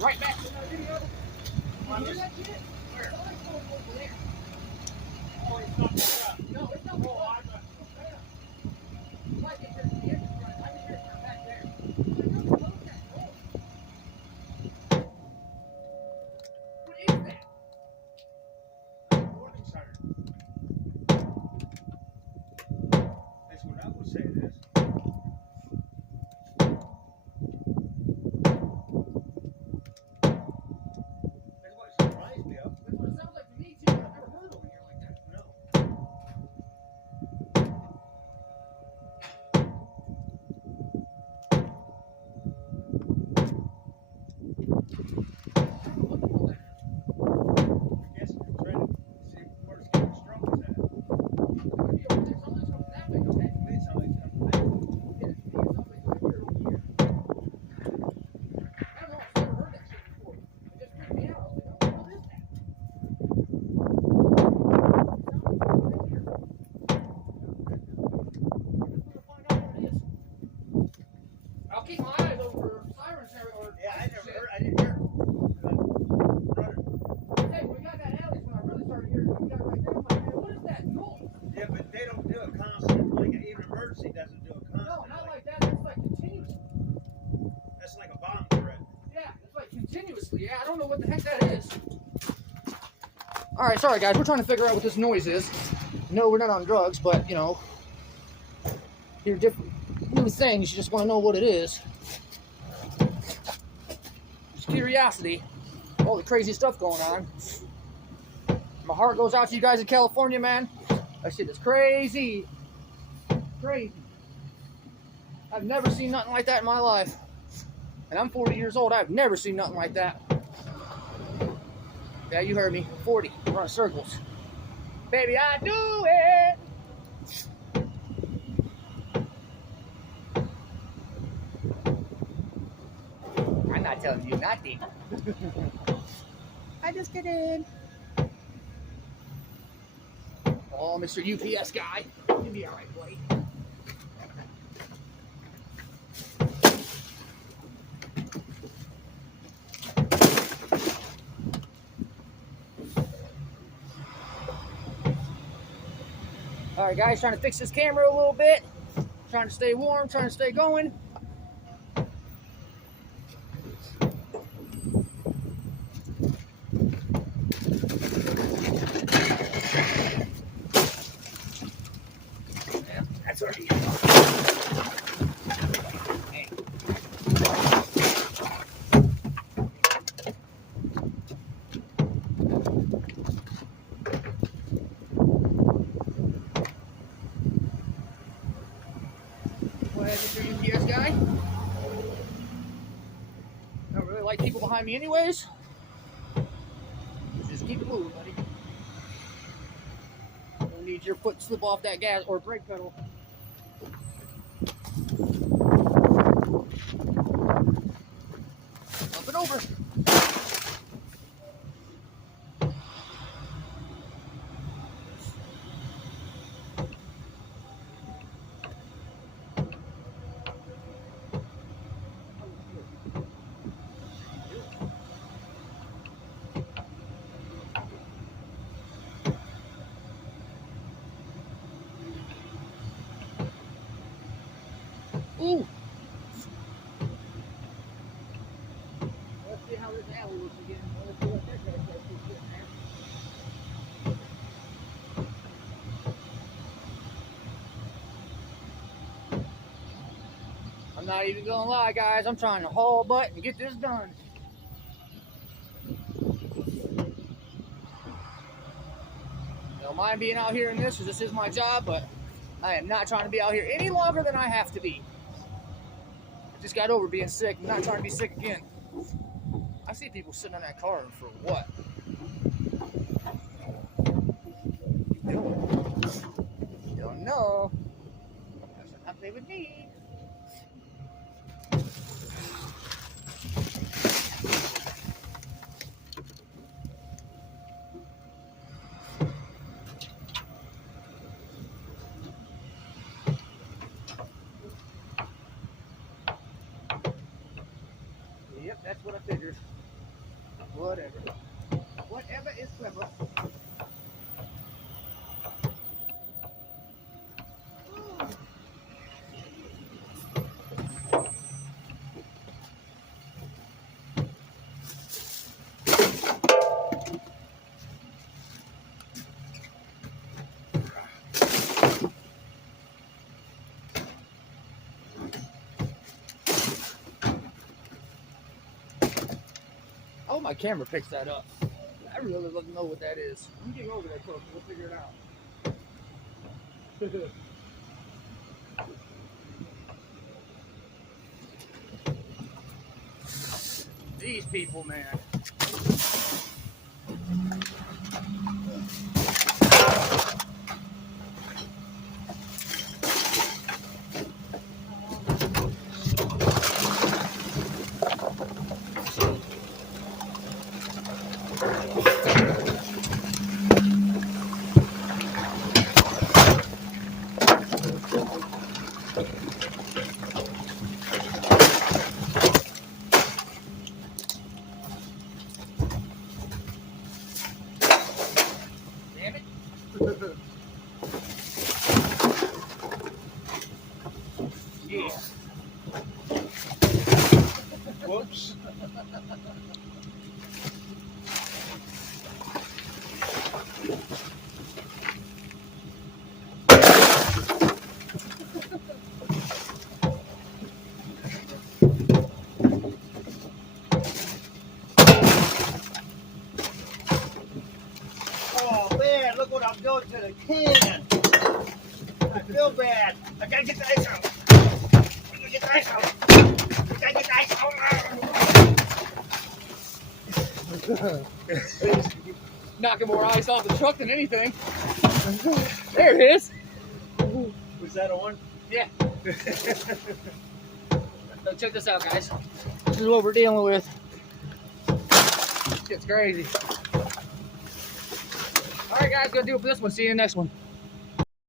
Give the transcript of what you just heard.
Right back to that video. You hear that shit? Where? Over there. Oh, it's not there. No, it's not. Oh, I got you. Like if there's the engine running, I can hear it from back there. What is that? Warning siren. That's what I would say it is. That's what surprised me of. That's what it sounds like to me too. I've never heard over here like that. No. I guess I'm trying to see where it's getting strong as at. It sounds like I'll keep my eyes open for sirens or yeah, I didn't hear it. Hey, we got that alley when I really started hearing it. We got it right there. I'm like, hey, what is that noise? Yeah, but they don't do it constantly. Like even emergency doesn't do it constantly. No, not like that. It's like continuous. That's like a bomb threat. Yeah, it's like continuously. Yeah, I don't know what the heck that is. Alright, sorry guys, we're trying to figure out what this noise is. No, we're not on drugs, but, you know, hear different new things, you just want to know what it is. Just curiosity. All the crazy stuff going on. My heart goes out to you guys in California, man. That shit is crazy. Crazy. I've never seen nothing like that in my life. And I'm 40 years old. I've never seen nothing like that. Yeah, you heard me. 40. Run circles. Baby, I do it. I'm not telling you nothing. I just kidding. Oh, Mr. UPS guy. You'll be all right, buddy. Alright guys, trying to fix this camera a little bit. Trying to stay warm, trying to stay going. Yeah, that's already Go ahead, Mr. UPS guy. Don't really like people behind me anyways. Just keep it moving, buddy. Don't need your foot to slip off that gas or brake pedal. Up and over. Ooh. Let's see how this alley looks again. Let's see what that guy's got to do there. I'm not even gonna lie, guys. I'm trying to haul butt and get this done. Don't mind being out here in this, because this is my job, but I am not trying to be out here any longer than I have to be. I just got over being sick. I'm not trying to be sick again. I see people sitting on that car for what? Don't know. That's not play with me. Yep, that's what I figured. Whatever. Whatever is clever. Oh, my camera picks that up. I really don't know what that is. You get over there close, we'll figure it out. These people, man. Damn it. Yeah. Whoops. Oh man, look what I'm doing to the can. I feel bad. I gotta get the ice out. I gotta get the ice out. I gotta get the ice out. Knocking more ice off the truck than anything. There it is. Was that on? Yeah. So check this out, guys. This is what we're dealing with. Shit's crazy. Alright guys, gonna do it for this one. See you in the next one.